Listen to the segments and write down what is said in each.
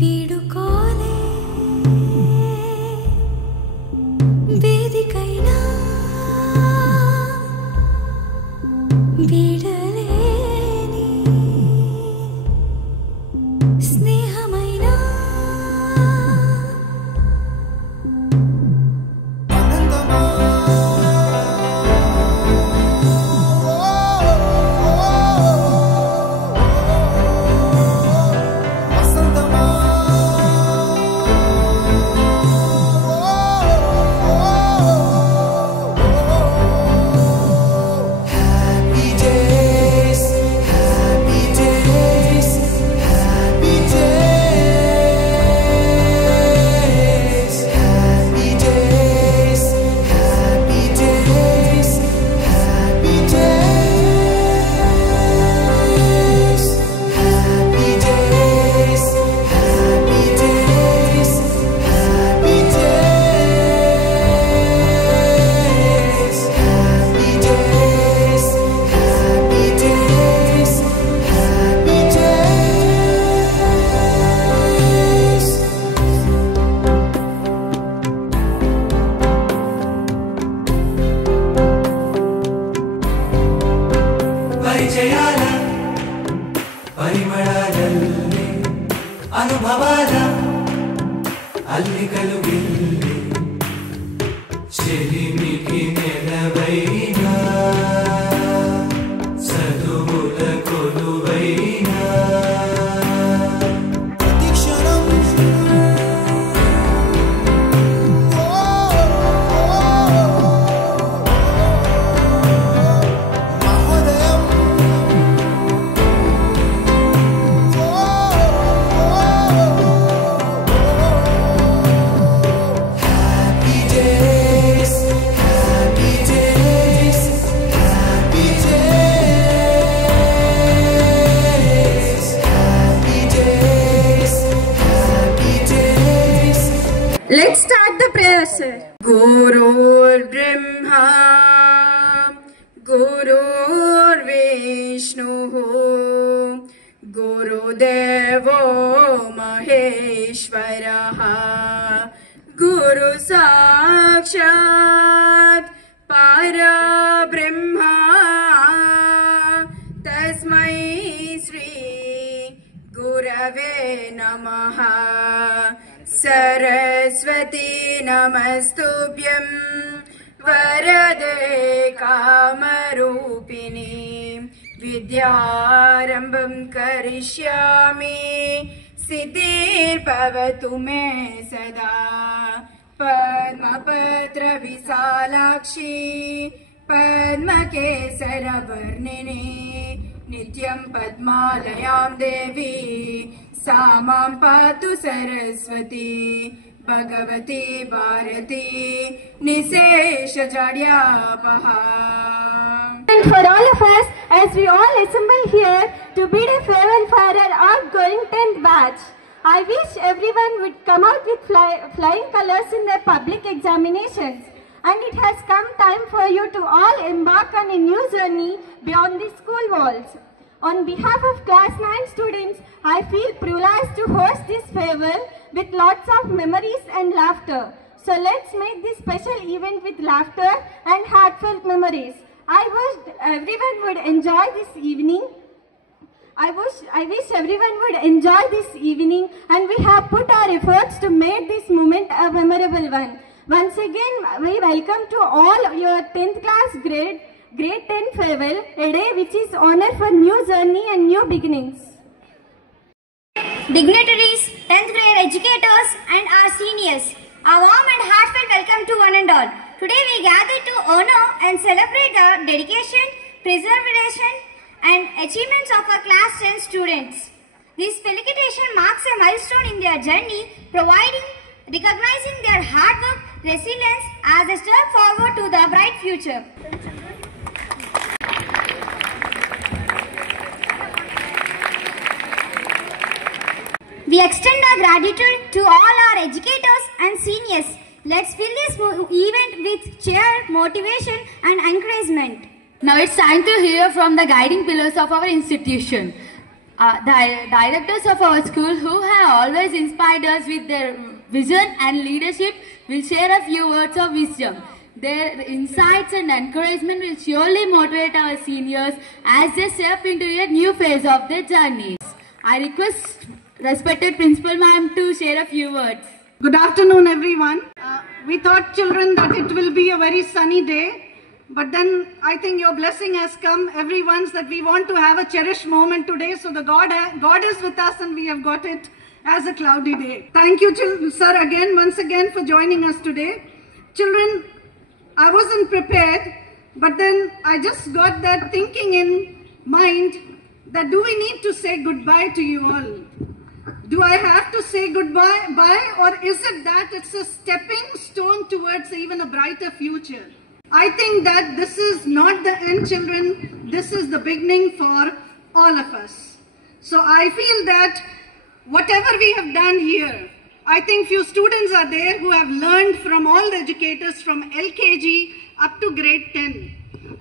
వీడుకోలే వేదికైనా వీడలేని స్నేహమైనా పరిమళాలల్లే అనుభవాల అల్లికలు గిల్లి చెలిమికి నెలవైనా చదువుల కొలువైనా Let's start the prayer, sir. Gurur Brahma, Gurur Vishnu, Guru Devo Maheshwaraha, Guru Sakshat Para Brahma, Tasmai Sri Gurave Namaha. Saraswati नमस्तुभ्यं वरदे कामरूपिणी विद्यारम्भं करिष्यामि सिद्धिर्भवतु मे सदा पद्मपत्र विशालाक्षी पद्मकेसरवर्णिनी नित्यं पद्मालयां देवी सा मां पातु Saraswati Bhagwati Bharti निशेषजड्यापहा. And for all of us, as we all assemble here to bid a farewell for our outgoing 10th batch, I wish everyone would come out with flying colors in their public examinations. And it has come time for you to all embark on a new journey beyond the school walls. On behalf of class 9 students, I feel privileged to host this farewell with lots of memories and laughter. So let's make this special event with laughter and heartfelt memories. I wish everyone would enjoy this evening. I wish everyone would enjoy this evening, and we have put our efforts to make this moment a memorable one. Once again, we welcome to all your 10th class grade 10 farewell, a day which is honor for new journey and new beginnings. Dignitaries, 10th grade educators and our seniors, a warm and heartfelt welcome to one and all. Today we gather to honor and celebrate the dedication, preservation and achievements of our class 10 students. This felicitation marks a milestone in their journey, recognizing their hard work, resilience as a step forward to the bright future. We extend our gratitude to all our educators and seniors. Let's fill this event with cheer, motivation and encouragement. Now it's time to hear from the guiding pillars of our institution. The directors of our school, who have always inspired us with their vision and leadership, will share a few words of wisdom. Their insights and encouragement will surely motivate our seniors as they step into a new phase of their journeys. I request respected Principal Ma'am to share a few words. Good afternoon, everyone. We thought, children, that it will be a very sunny day, but then I think your blessing has come, everyone's, that we want to have a cherished moment today. So the God is with us, and we have got it as a cloudy day. Thank you, sir, once again for joining us today. Children, I wasn't prepared, but then I just got that thinking in mind that do we need to say goodbye to you all? Do I have to say goodbye, or is it that it's a stepping stone towards even a brighter future? I think that this is not the end, children. This is the beginning for all of us. So I feel that whatever we have done here, I think few students are there who have learned from all the educators from LKG up to grade 10.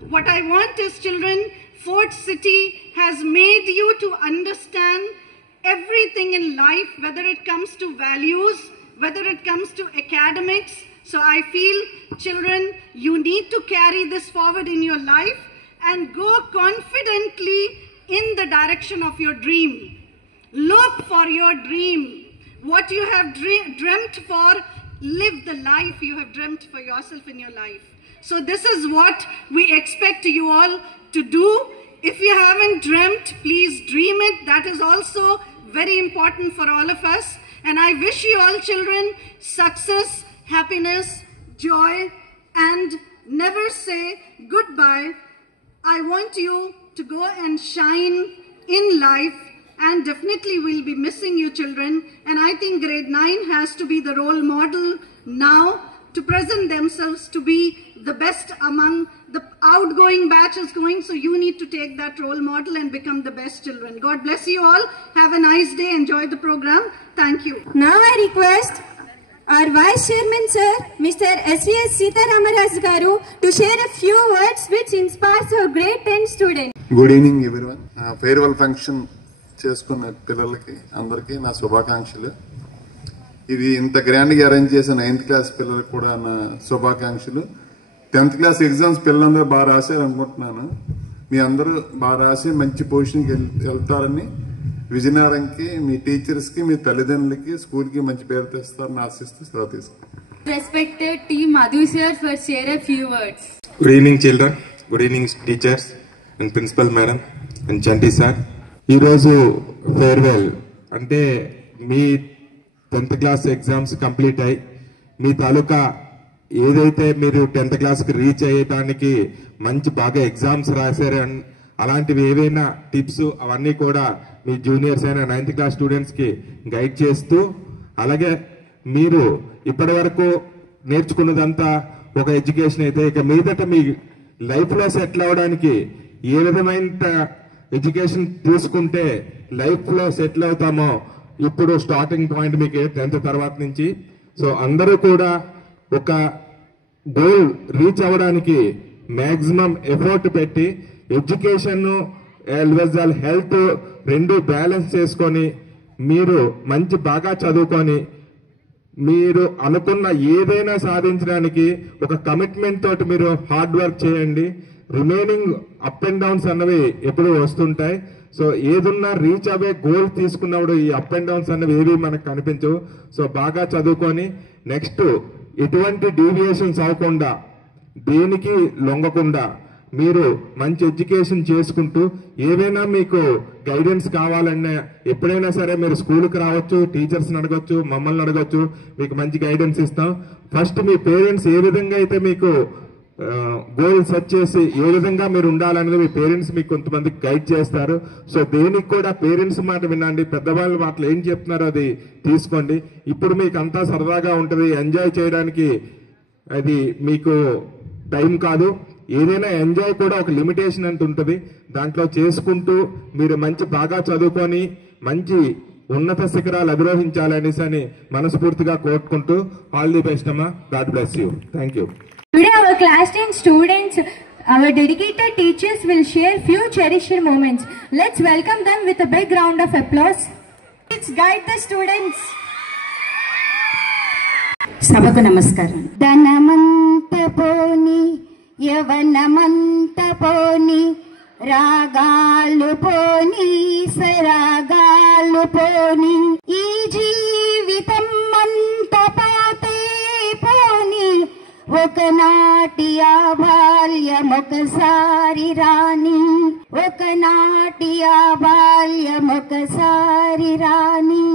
What I want is, children, Fort City has made you to understand everything in life, whether it comes to values, whether it comes to academics. So I feel, children, you need to carry this forward in your life and go confidently in the direction of your dream. Look for your dream. What you have dreamt for, live the life you have dreamt for yourself in your life. So this is what we expect you all to do. If you haven't dreamt, please dream it. That is also very important for all of us. And I wish you all, children, success, happiness, joy, and never say goodbye. I want you to go and shine in life, and definitely we'll be missing you, children. And I think grade 9 has to be the role model now to present themselves to be the best among the outgoing batches going. So you need to take that role model and become the best, children. God bless you all. Have a nice day. Enjoy the program. Thank you. Now I request our Vice Chairman, sir, Mr. S.V.S. Sitaramaraj Garu, to share a few words which inspires our grade 10 students. Good evening, everyone. Farewell function చేసుకున్న పిల్లలకి అందరికీ నా శుభాకాంక్షలు. ఇది ఇంత గ్రాండ్గా arrange చేసిన 9th class పిల్లలకు కూడా నా శుభాకాంక్షలు. 10th క్లాస్ ఎగ్జామ్స్ పిల్లలందరూ బాగా రాశారు అనుకుంటున్నాను. మీ అందరూ బాగా రాసి మంచి పొజిషన్కి వెళ్తారని, విజయనగరంకి, మీ టీచర్స్కి, మీ తల్లిదండ్రులకి, స్కూల్కి మంచి పేరు తెస్తారని ఆశిస్తూ సెలవు తీసుకుంటాను. Respected team, Madhu sir, for share a few words. Good evening, children. Good evening, teachers and principal madam and Chanti sir. ఈ రోజు ఫేర్వెల్ అంటే మీ 10th క్లాస్ ఎగ్జామ్స్ కంప్లీట్ అయ్యి మీ తాలూకా ఏదైతే మీరు 10th క్లాస్కి రీచ్ అయ్యేటానికి మంచి బాగా ఎగ్జామ్స్ రాశారు, అలాంటివి ఏవైనా టిప్స్ అవన్నీ కూడా మీ జూనియర్స్ అయిన 9th క్లాస్ స్టూడెంట్స్కి గైడ్ చేస్తూ, అలాగే మీరు ఇప్పటి వరకు నేర్చుకున్నదంతా ఒక ఎడ్యుకేషన్ అయితే ఇక మీదట మీ లైఫ్లో సెటిల్ అవ్వడానికి ఏ విధమైన ఎడ్యుకేషన్ తీసుకుంటే లైఫ్లో సెటిల్ అవుతామో ఇప్పుడు స్టార్టింగ్ పాయింట్ మీకు 10th తర్వాత నుంచి. సో అందరూ కూడా ఒక గోల్ రీచ్ అవ్వడానికి మ్యాక్సిమం ఎఫర్ట్ పెట్టి ఎడ్యుకేషన్ వెల్ హెల్త్ రెండు బ్యాలెన్స్ చేసుకొని మీరు మంచి బాగా చదువుకొని మీరు అనుకున్న ఏదైనా సాధించడానికి ఒక కమిట్మెంట్ తోటి మీరు హార్డ్ వర్క్ చేయండి. రిమైనింగ్ అప్ అండ్ డౌన్స్ అన్నవి ఎప్పుడు వస్తుంటాయి. సో ఏదున్నా రీచ్ అవే గోల్ తీసుకున్నప్పుడు ఈ అప్ అండ్ డౌన్స్ అన్నవి ఏవి మనకు కనిపించవు. సో బాగా చదువుకొని నెక్స్ట్ ఎటువంటి డీవియేషన్స్ అవ్వకుండా, దేనికి లొంగకుండా మీరు మంచి ఎడ్యుకేషన్ చేసుకుంటూ, ఏవైనా మీకు గైడెన్స్ కావాలన్నా ఎప్పుడైనా సరే మీరు స్కూల్కి రావచ్చు, టీచర్స్ని అడగచ్చు, మమ్మల్ని అడగచ్చు, మీకు మంచి గైడెన్స్ ఇస్తాం. ఫస్ట్ మీ పేరెంట్స్ ఏ విధంగా అయితే మీకు గోల్ సెట్ చేసి ఏ విధంగా మీరు ఉండాలనేది మీ పేరెంట్స్ మీకు కొంతమందికి గైడ్ చేస్తారు. సో దేనికి కూడా పేరెంట్స్ మాట వినండి, పెద్దవాళ్ళ మాటలు ఏం చెప్తున్నారో అది తీసుకోండి. ఇప్పుడు మీకు అంతా సరదాగా ఉంటుంది, ఎంజాయ్ చేయడానికి అది మీకు టైం కాదు. ఏదైనా ఎంజాయ్ కూడా ఒక లిమిటేషన్ అంత ఉంటుంది, దాంట్లో చేసుకుంటూ మీరు మంచి బాగా చదువుకొని మంచి ఉన్నత శిఖరాలు అధిరోహించాలనేసి అని మనస్ఫూర్తిగా కోరుకుంటూ ఆల్ ది బెస్ట్ అమ్మా. God bless you. Thank you. Today our class 10 students Our dedicated teachers will share few cherished moments. Let's welcome them with a big round of applause. Let's guide the students. సభకు నమస్కారం. ధనమంత పోని యవనమంత పోని రాగాలు పోని సరాగాలు పోని ఈ జీవితం అంత పాతే పోని ఒకనాటి ఆ బాల్యం ఒకసారి రాని ఒకనాటి ఆ బాల్యం ఒకసారి రాని.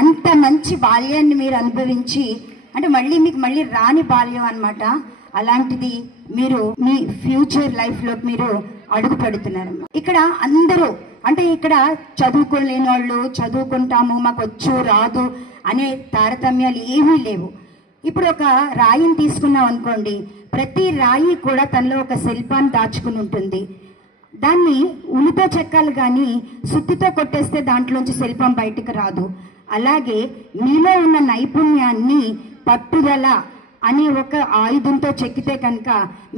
అంత మంచి బాల్యాన్ని మీరు అనుభవించి అంటే మళ్ళీ రాని బాల్యం అన్నమాట. అలాంటిది మీరు మీ ఫ్యూచర్ లైఫ్ లో మీరు అడుగు పెడుతున్నారు. ఇక్కడ అందరూ అంటే ఇక్కడ చదువుకోలేని వాళ్ళు చదువుకుంటాము మాకు వచ్చు రాదు అనే తారతమ్యాలు ఏమీ లేవు. ఇప్పుడు ఒక రాయిని తీసుకున్నాం అనుకోండి, ప్రతి రాయి కూడా తనలో ఒక శిల్పాన్ని దాచుకుని ఉంటుంది. దాన్ని ఉలితో చెక్కాలి కానీ సుత్తితో కొట్టేస్తే దాంట్లోంచి శిల్పం బయటకు రాదు. అలాగే మీలో ఉన్న నైపుణ్యాన్ని పట్టుదల అనే ఒక ఆయుధంతో చెక్కితే కనుక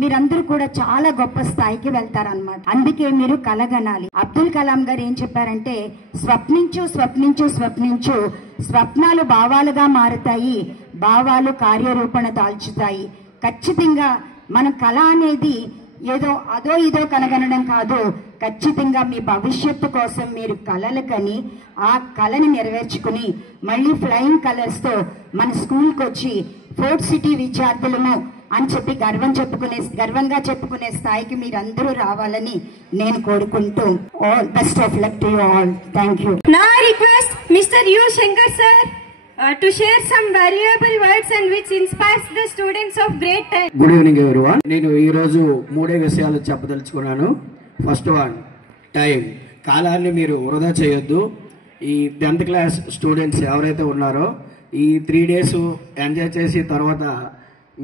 మీరందరూ కూడా చాలా గొప్ప స్థాయికి వెళ్తారనమాట. అందుకే మీరు కలగనాలి. అబ్దుల్ కలాం గారు ఏం చెప్పారంటే స్వప్నించు స్వప్నించు స్వప్నించు, స్వప్నాలు భావాలుగా మారుతాయి, భావాలు కార్యరూపణ దాల్చుతాయి. ఖచ్చితంగా మన కళ అనేది ఏదో అదో ఇదో కనగనడం కాదు. ఖచ్చితంగా మీ భవిష్యత్తు కోసం మీరు కళలు కని ఆ కళని నెరవేర్చుకుని మళ్ళీ ఫ్లయింగ్ కలర్స్తో మన స్కూల్కి వచ్చి ఫోర్త్ సిటీ విద్యార్థులను అని చెప్పి గర్వంగా చెప్పుకునే స్థాయికి మీరందరూ రావాలని నేను కోరుకుంటూ all best of luck to you all. Thank you. Now I request Mr. U. Shankar sir to share some valuable words and which inspires the students of grade 10. Good evening everyone. నేను ఈరోజు 3 విషయాలు చెప్పదలుచుకున్నాను. First one, time. కాలాన్ని మీరు వృధా చేయొద్దు. ఈ 10th class students ఎవరైతే ఉన్నారో ఈ 3 days ఎంజాయ్ చేసి తర్వాత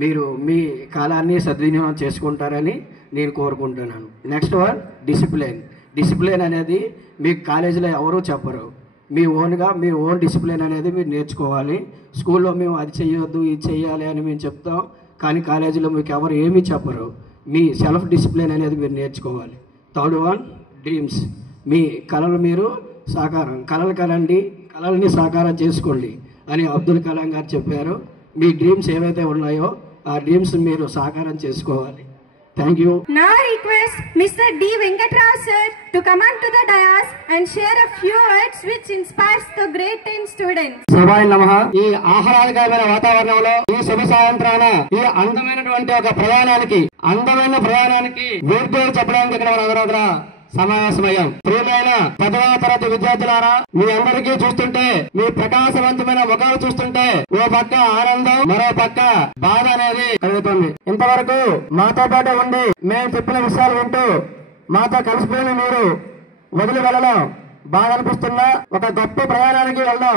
మీరు మీ కాలాన్ని సద్వినియోగం చేసుకుంటారని నేను కోరుకుంటున్నాను. Next one, discipline. డిసిప్లిన్ అనేది మీకు కాలేజీలో ఎవరూ చెప్పరు. మీ ఓన్గా మీ ఓన్ డిసిప్లిన్ అనేది మీరు నేర్చుకోవాలి. స్కూల్లో మేము అది చేయొద్దు ఇది చేయాలి అని మేము చెప్తాం, కానీ కాలేజీలో మీకు ఎవరు ఏమీ చెప్పరు. మీ సెల్ఫ్ డిసిప్లిన్ అనేది మీరు నేర్చుకోవాలి. Third one, dreams. మీ కళలు మీరు కళలు కలండి, కళల్ని సాకారం చేసుకోండి అని అబ్దుల్ కలాం గారు చెప్పారు. మీ డ్రీమ్స్ ఏవైతే ఉన్నాయో ఆ డ్రీమ్స్ మీరు సాకారం చేసుకోవాలి. Thank you. Now I request Mr. D. Venkatrao sir to come on to the dais and share a few words which inspires the grade 10 students. సభాయ నమః. ఈ ఆహ్లాదకరమైన వాతావరణంలో ఈ శుభ సాయంత్రాన ఈ అందమైన ప్రయాణానికి వీడ్కోలు చెప్పడానికి ఇక్కడ మనందరూ సమావేశమయ్యాం. ప్రియమైన 10వ తరగతి విద్యార్థులారా, మీ అందరికీ చూస్తుంటే మీ ప్రకాశవంతమైన ముఖాలు చూస్తుంటే ఓ పక్క ఆనందం మరో పక్క బాధ అనేది కలుగుతుంది. ఇంతవరకు మాతో పాటు ఉండి మేము చెప్పిన విషయాలు వింటూ మాతో కలిసిపోయిన మీరు వదిలి వెళ్ళడం బాధ అనిపిస్తున్నా ఒక గొప్ప ప్రయాణానికి వెళ్ళడం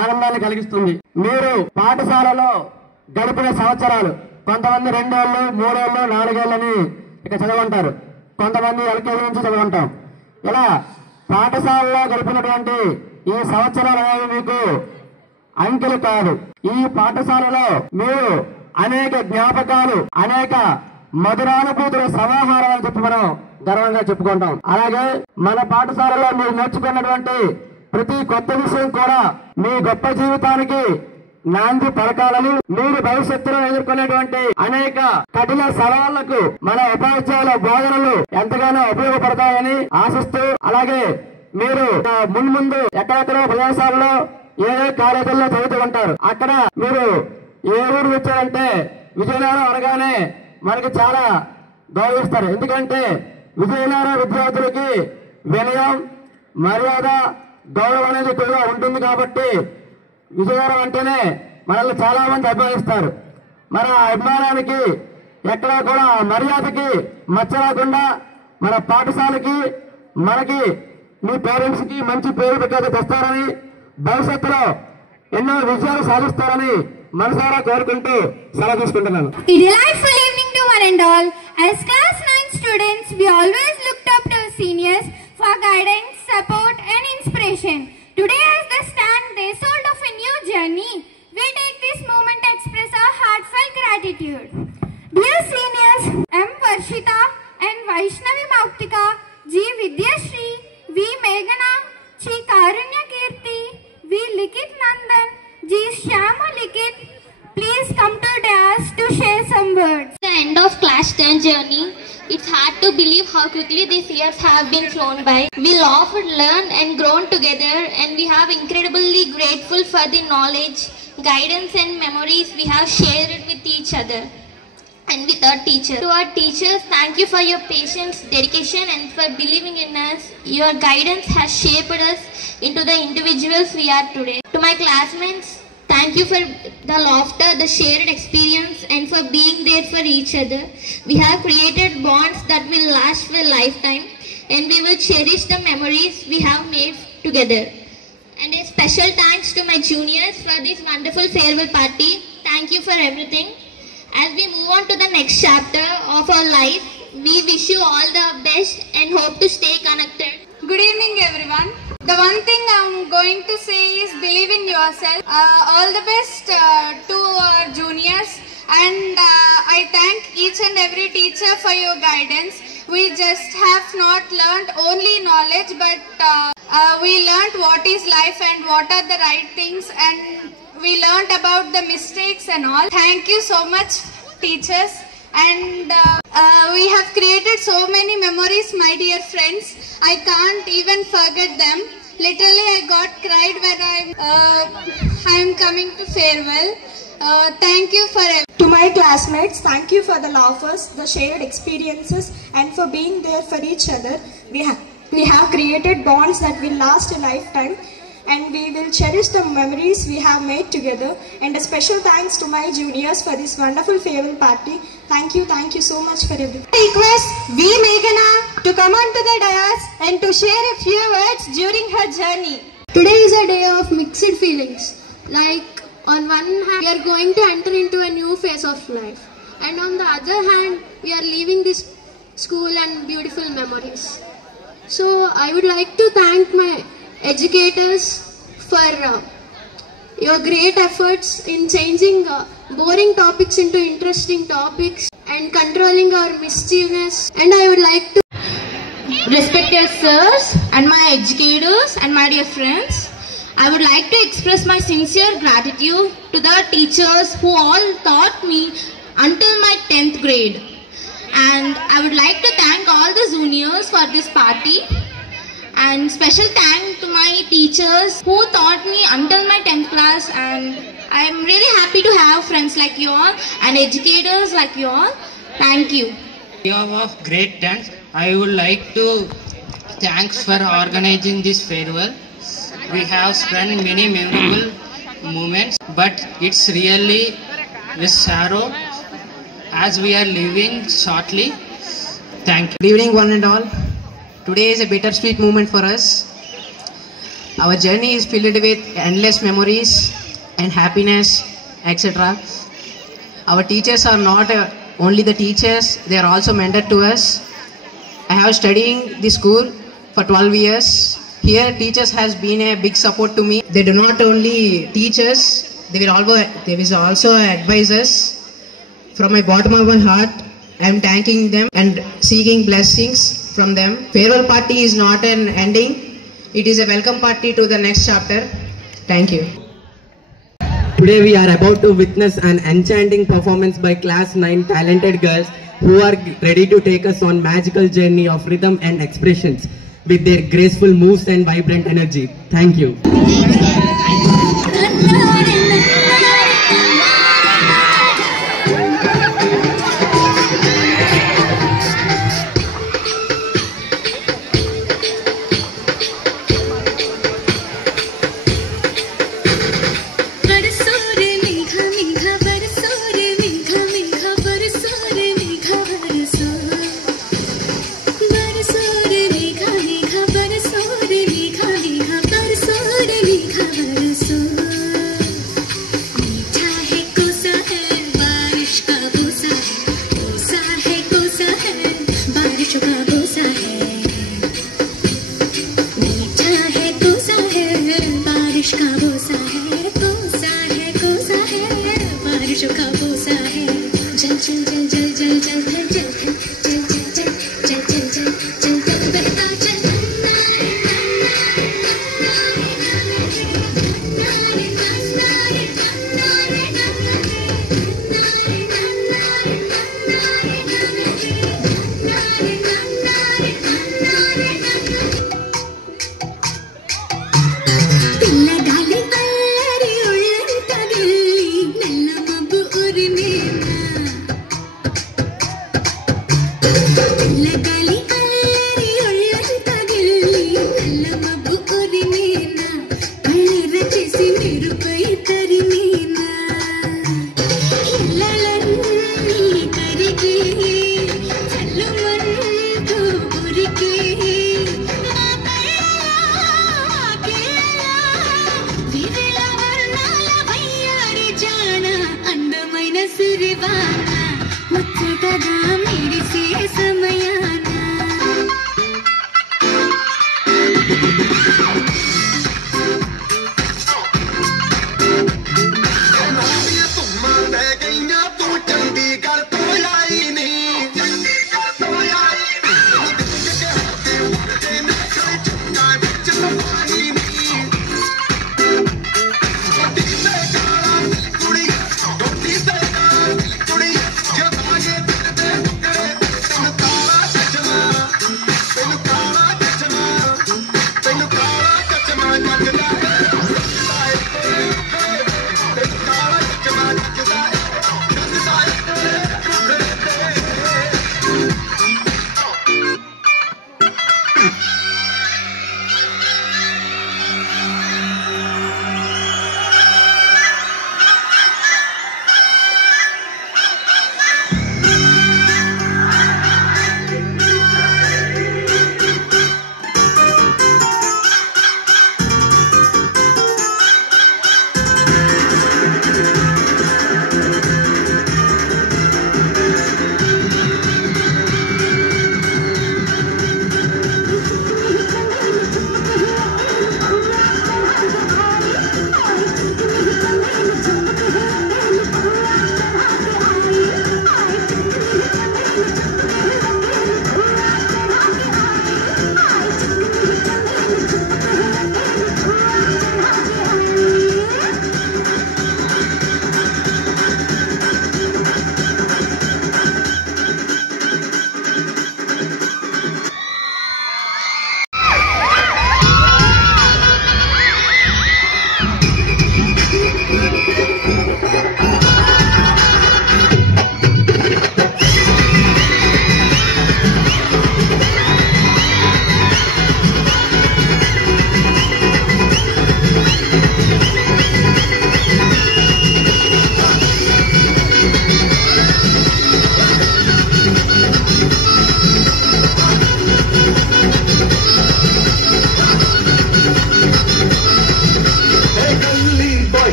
ఆనందాన్ని కలిగిస్తుంది. మీరు పాఠశాలలో గడిపిన సంవత్సరాలు కొంతమంది 2 ఏళ్ళు 3 ఏళ్ళు 4 ఏళ్ళని ఇక చదవంటారు, కొంతమంది ఎల్కేజీ నుంచి చదువుకుంటాం. ఇలా పాఠశాలలో గడిపినటువంటి ఈ సంవత్సరాలు అనేవి మీకు అంకెలు కాదు. ఈ పాఠశాలలో మీరు అనేక జ్ఞాపకాలు అనేక మధురానుభూతుల సమాహారం అని చెప్పి మనం గర్వంగా చెప్పుకుంటాం. అలాగే మన పాఠశాలలో మీరు నేర్చుకున్నటువంటి ప్రతి కొత్త విషయం కూడా మీ గొప్ప జీవితానికి నాంది పలకాలని, మీరు భవిష్యత్తులో ఎదుర్కొనేటువంటి అనేక కఠిన సవాళ్లకు మన ఉపాధ్యాయుల బోధనలు ఎంతగానో ఉపయోగపడతాయని ఆశిస్తూ, అలాగే మీరు ముందు ఎక్కడెక్కడో ప్రదేశాల్లో ఏదో కాలేజీల్లో చదువుతూ ఉంటారు. అక్కడ మీరు ఏ ఊరు వచ్చారంటే విజయనగరం అనగానే మనకి చాలా గౌరవిస్తారు. ఎందుకంటే విజయనగరం విద్యార్థులకి వినయం మర్యాద గౌరవం అనేది ఎక్కువగా ఉంటుంది కాబట్టి విజయనగరం అంటేనే మనల్ని చాలా మంది అభిమానిస్తారు. మన అభిమానానికి ఎక్కడా కూడా మర్యాదకి మచ్చ రాకుండా మన పాఠశాలకి మనకి మీ పేరెంట్స్ కి మంచి పేరు ప్రఖ్యాతి తెస్తారని, భవిష్యత్తులో ఎన్నో విజయాలు సాధిస్తారని మనసారా కోరుకుంటూ సెలవు తీసుకుంటున్నాను. A delightful evening to one and all. As class 9 students, we always looked up to seniors for guidance, support and inspiration. Today as they stand the result of a new journey, we take this moment to express our heartfelt gratitude. Dear seniors, I am Varshita, some words. The end of class 10 journey. It's hard to believe how quickly these years have been flown by. We laughed, learned and grown together, and we have incredibly grateful for the knowledge, guidance and memories we have shared with each other and with our teachers. To our teachers, thank you for your patience, dedication and for believing in us. Your guidance has shaped us into the individuals we are today. To my classmates, thank you for the laughter, the shared experience and for being there for each other. We have created bonds that will last for a lifetime and we will cherish the memories we have made together. And a special thanks to my juniors for this wonderful farewell party. Thank you for everything. As we move on to the next chapter of our life, we wish you all the best and hope to stay connected. Good evening everyone. The one thing I'm going to say is believe in yourself. All the best to our juniors, and I thank each and every teacher for your guidance. We just have not learned only knowledge, but we learned what is life and what are the right things, and we learned about the mistakes and all. Thank you so much, teachers. And we have created so many memories, my dear friends. I can't even forget them. Literally, I got cried when I'm coming to farewell. Thank you for everything. To my classmates, thank you for the laughers, the shared experiences, and for being there for each other. We have created bonds that will last a lifetime, and we will cherish the memories we have made together. And a special thanks to my juniors for this wonderful farewell party. Thank you so much for everything. I request V. Meghana to come onto the dais and to share a few words during her journey. Today is a day of mixed feelings. Like, on one hand, we are going to enter into a new phase of life. And on the other hand, we are leaving this school and beautiful memories. So, I would like to thank my educators for your great efforts in changing boring topics into interesting topics and controlling our mischievousness. And I would like to respected sirs and my educators and my dear friends, I would like to express my sincere gratitude to the teachers who all taught me until my 10th grade. And I would like to thank all the juniors for this party. And special thanks to my teachers who taught me until my 10th class, and I am really happy to have friends like you all and educators like you all. Thank you. Year of grade 10, I would like to thanks for organizing this farewell. We have spent many memorable moments, but it's really with sorrow as we are leaving shortly. Thank you. Good evening one and all. Today is a bittersweet moment for us. Our journey is filled with endless memories and happiness, etc. Our teachers are not only the teachers, they are also mentored to us. I have studying this school for 12 years. Here teachers has been a big support to me. They do not only teach us, they will also advise us. From my bottom of my heart, I am thanking them and seeking blessings from them. Farewell party is not an ending. It is a welcome party to the next chapter. Thank you. Today we are about to witness an enchanting performance by class 9 talented girls who are ready to take us on magical journey of rhythm and expressions with their graceful moves and vibrant energy. Thank you. Cover సిరివాన ముచ్చటగా మిడిసే సమయాన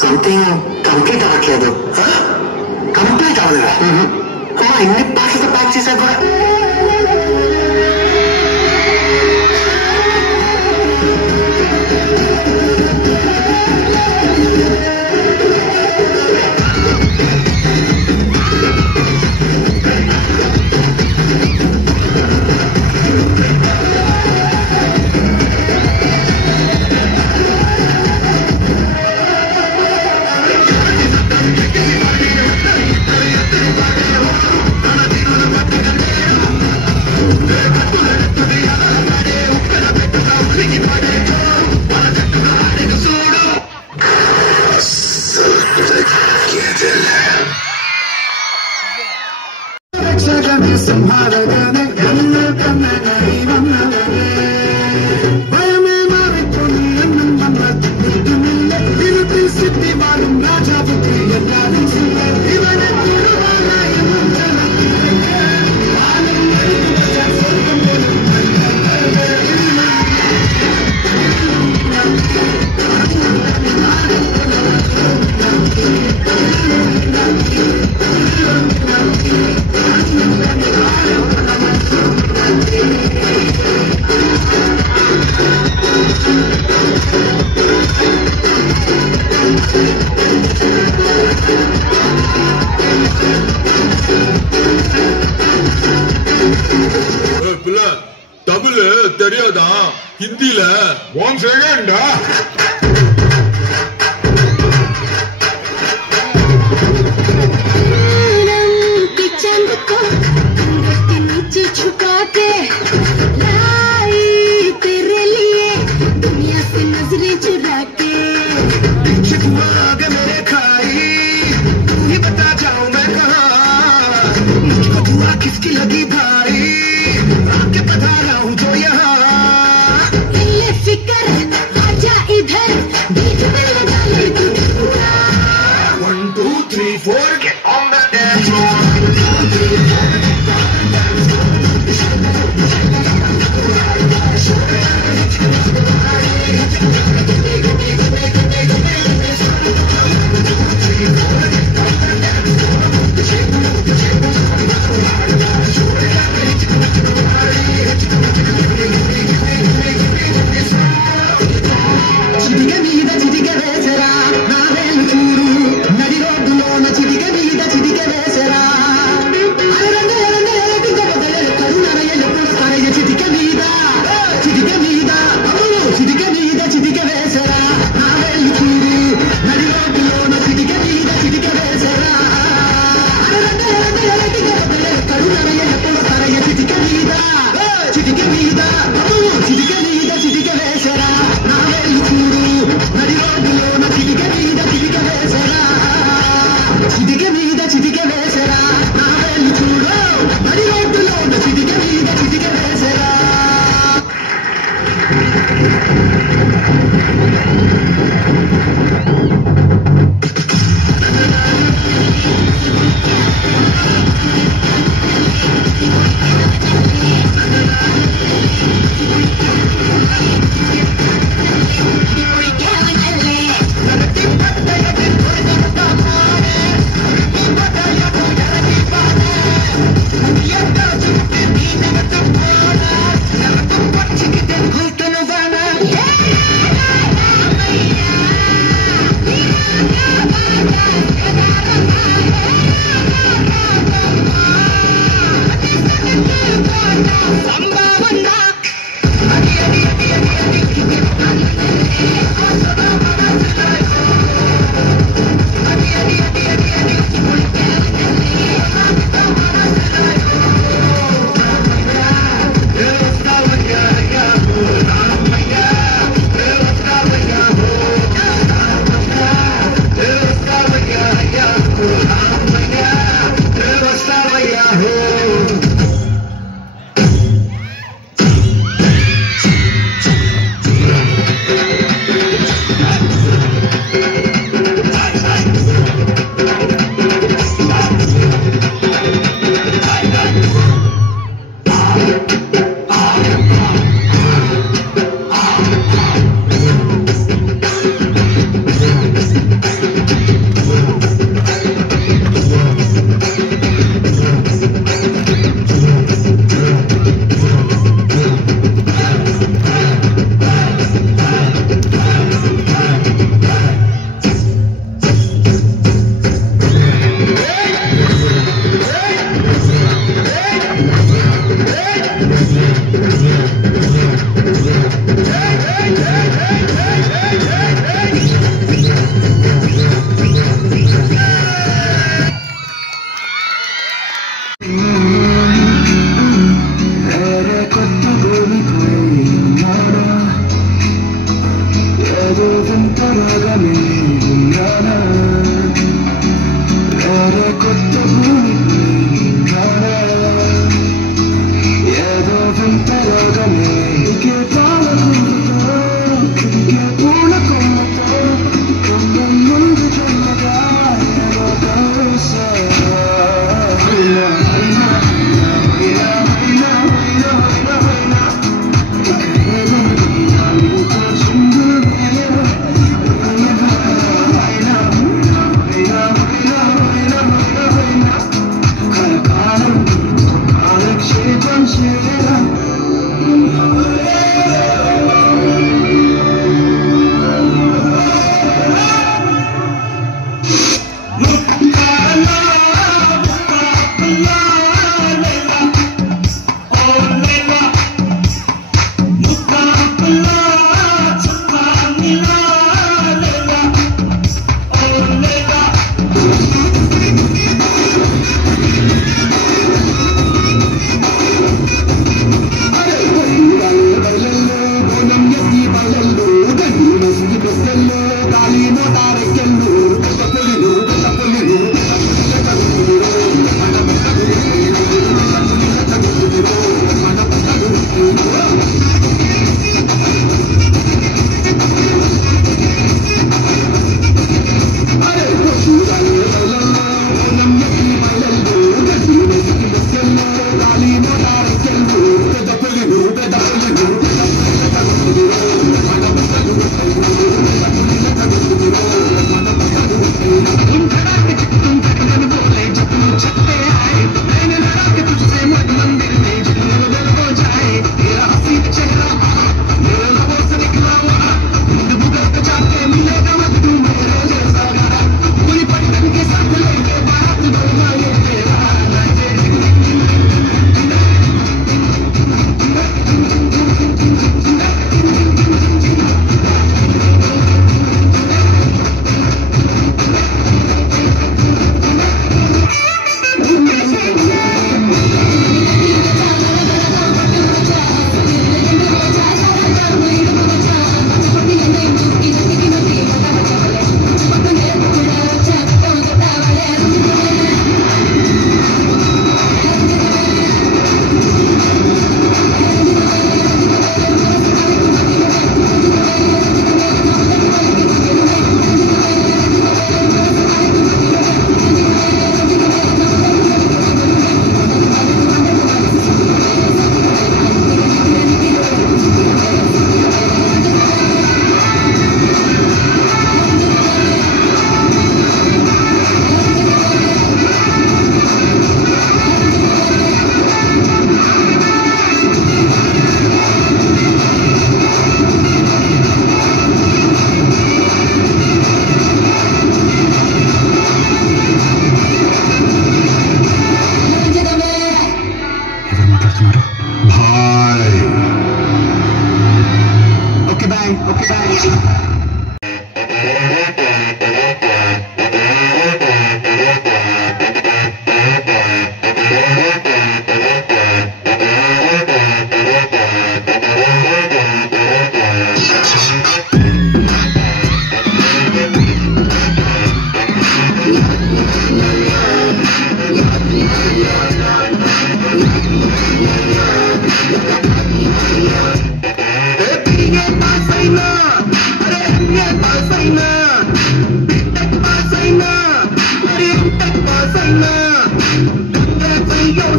something complete అవ్వట్లేదు. Complete అవ్వలేదా? ఇన్ని boxes pack చేశారు కూడా. தமிழ் தெரியாதா? ஹிந்தில 1 second. छुपा के लाई तेरे लिए दुनिया से नजरें चुरा के मेरे खाई ये बता जाऊं मैं कहाँ, मुझको दुआ किसकी लगी भाई, आके बता रहा हूँ जो यहाँ. फिकर आजा इधर बीच में लगा ले तू पूरा. 1 2 3 4 get on the dance floor. చిటిక మీద చిటిక వేసరా నా వేలు చూడు, నడి రోడ్డులోన చిటిక మీద చిటిక వేసరా. చిటిక మీద చిటిక మీద చిటిక మీద చిటిక వేసరా నా వేలు చూడు, నడి రోడ్డులోన చిటిక మీద చిటిక వేసరా. చిటిక మీద చిటిక మీద చిటిక మీద చిటిక వేసరా నా వేలు చూడు, నడి రోడ్డులోన చిటిక మీద చిటిక వేసరా. చిటిక మీద చిటిక వేసరా నా వేలు చూడు, నడి రోడ్డులోన చిటిక మీద చిటిక వేసరా.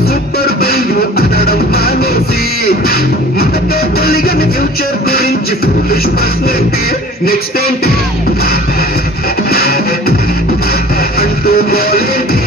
సూపర్ బెయ్యో అనడం మానేసి మనకే తెలియని ఫ్యూచర్ గురించి ఫూలిష్ ప్రశ్నేంటి నెక్స్ట్ ఏంటి అంటూ గోలేంటి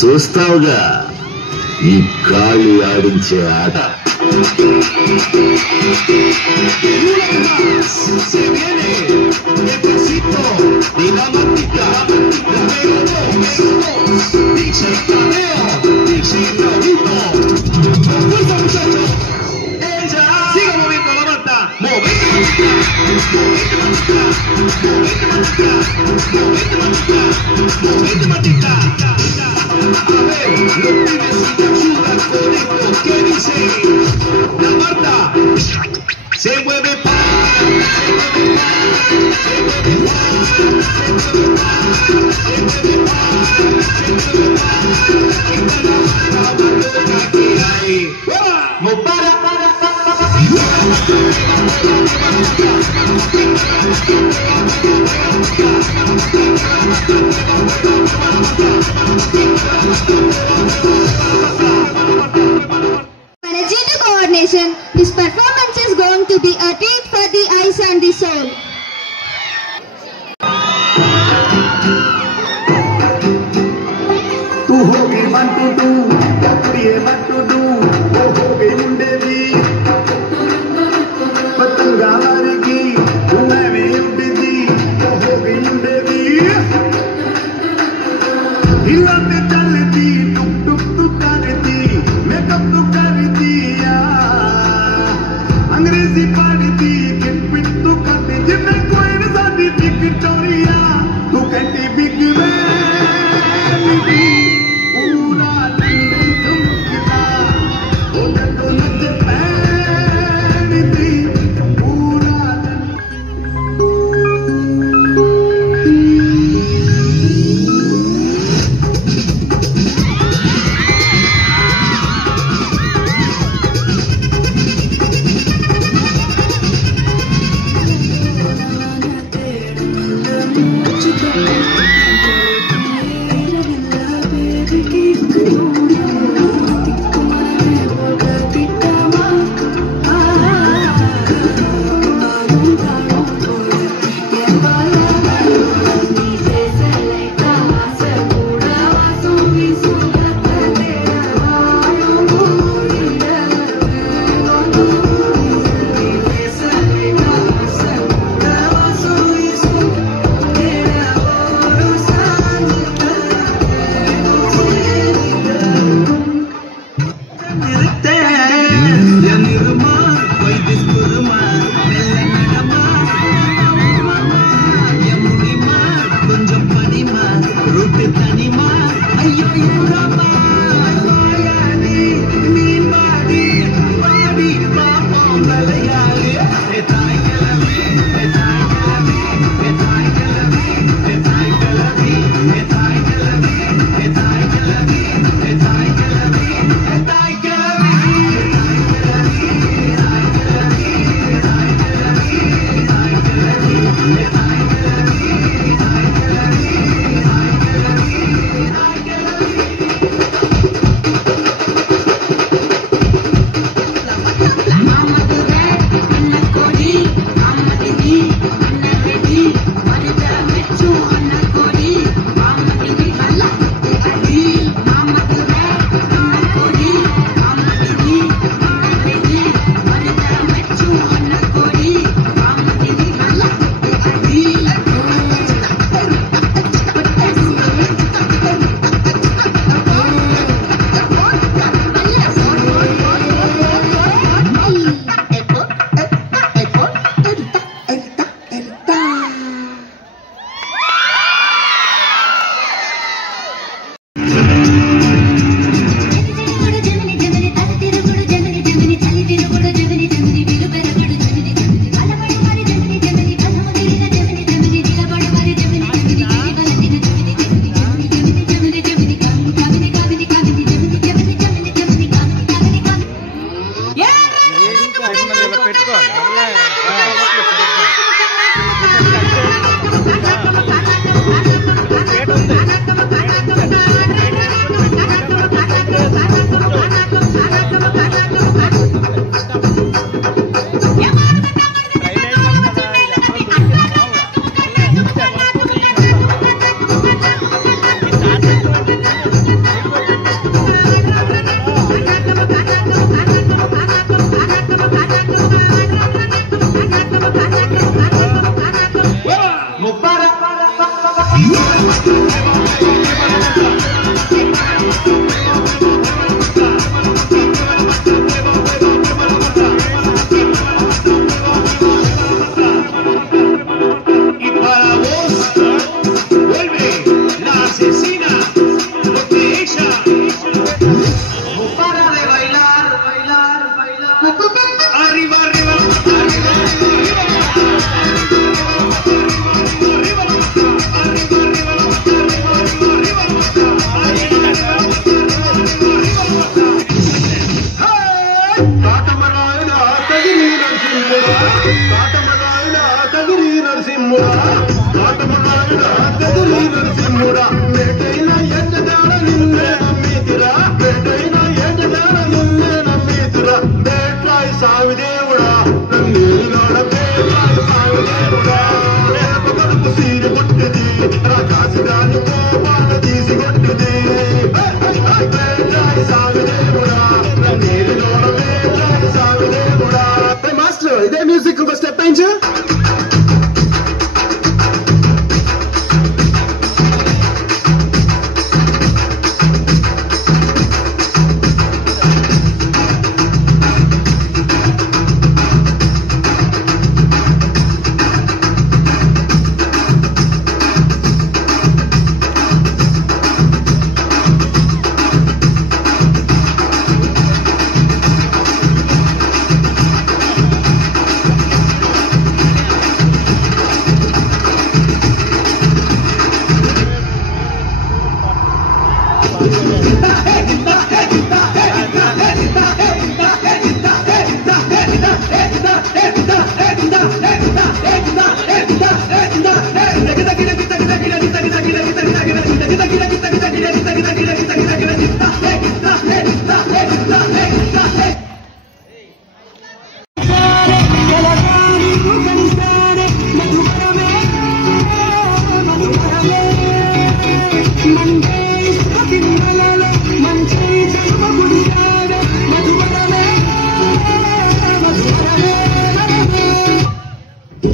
చూస్తావుగా ఈ గాలి ఆడించే ఆట Se mueve Energetic coordination, his performance is going to be a treat for the eyes and the soul. तू होगी 1 to 2 ये 1 to 2 वो होगी उड़ेगी पतंगा मारेगी मैं भी उड़ेगी वो होगी उड़ेगी हिला पे चलती टुक टुक तू करती मेकअप तू करती अंग्रेजी पढ़ती किट पिट तू करती जिम्मे कोई न साथी विक्टोरिया तू कहती बिग वैली पूरा दिन ठुमकता ओ तो नच पैणती पूरा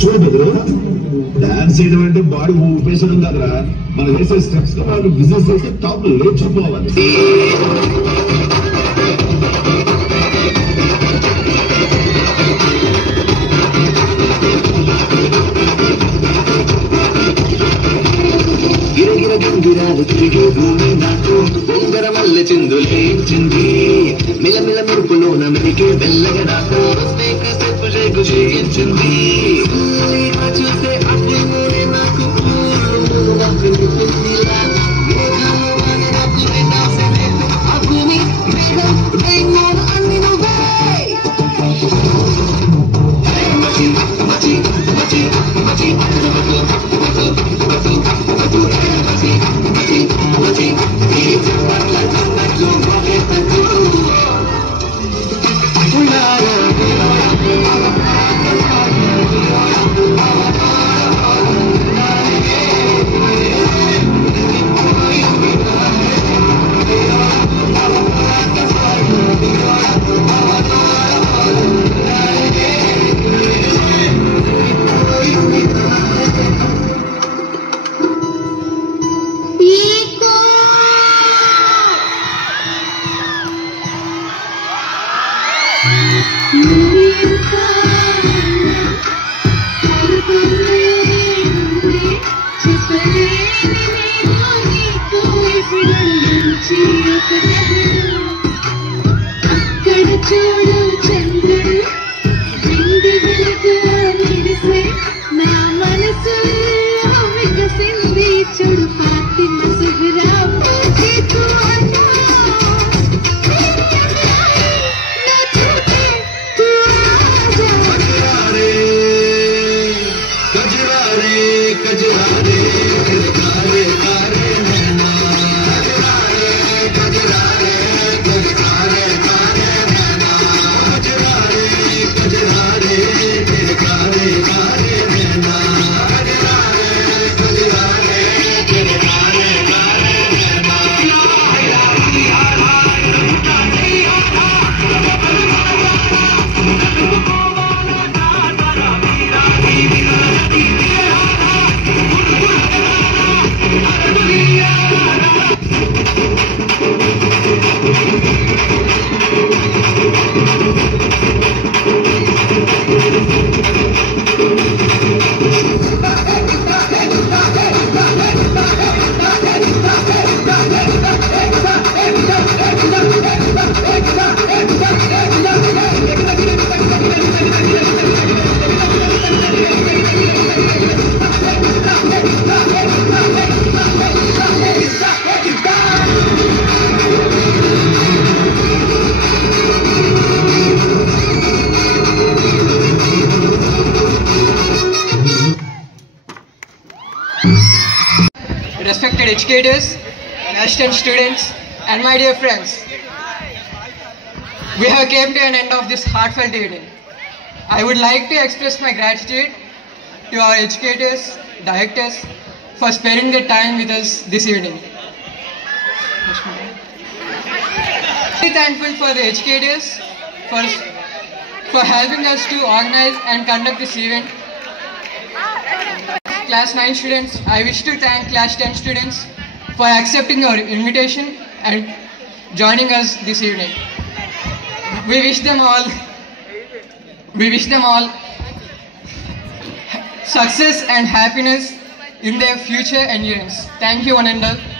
చూడు బెదరు, డాన్స్ చేయడం అంటే బాడీ ఊపేసడం కదరా, మనం వేసే స్టెప్స్ తో వాళ్ళు బిజినెస్ చేసి టాప్ లేచిపోవాలి. గిరగిర గంగిరాలు తిరిగే భూమి నాకు ఉంగర మల్లె చిందులేచింది, మిలమిల మెరుపులోన మెరికే వెల్లగ నాకు స్నేక్ సెల్ఫ్ షేక్ చేయించింది. చూసే అప్పుడే నాకు ఆ భూమి మేఘం అన్ని నువ్వే. అక్కడ చూడు చంద్రుడు నిండి వెలుగుగా నిలిసే నా మనసు వికసింది చూడు పాతిన సుహరాం Respected educators, assistant students, and my dear friends, we have come to an end of this heartfelt evening. I would like to express my gratitude to our educators, directors, for spending their time with us this evening. Very thankful for the educators for helping us to organize and conduct this event. Class 9 students, I wish to thank Class 10 students for accepting our invitation and joining us this evening. We wish them all success and happiness in their future endeavors. Thank you, one and all.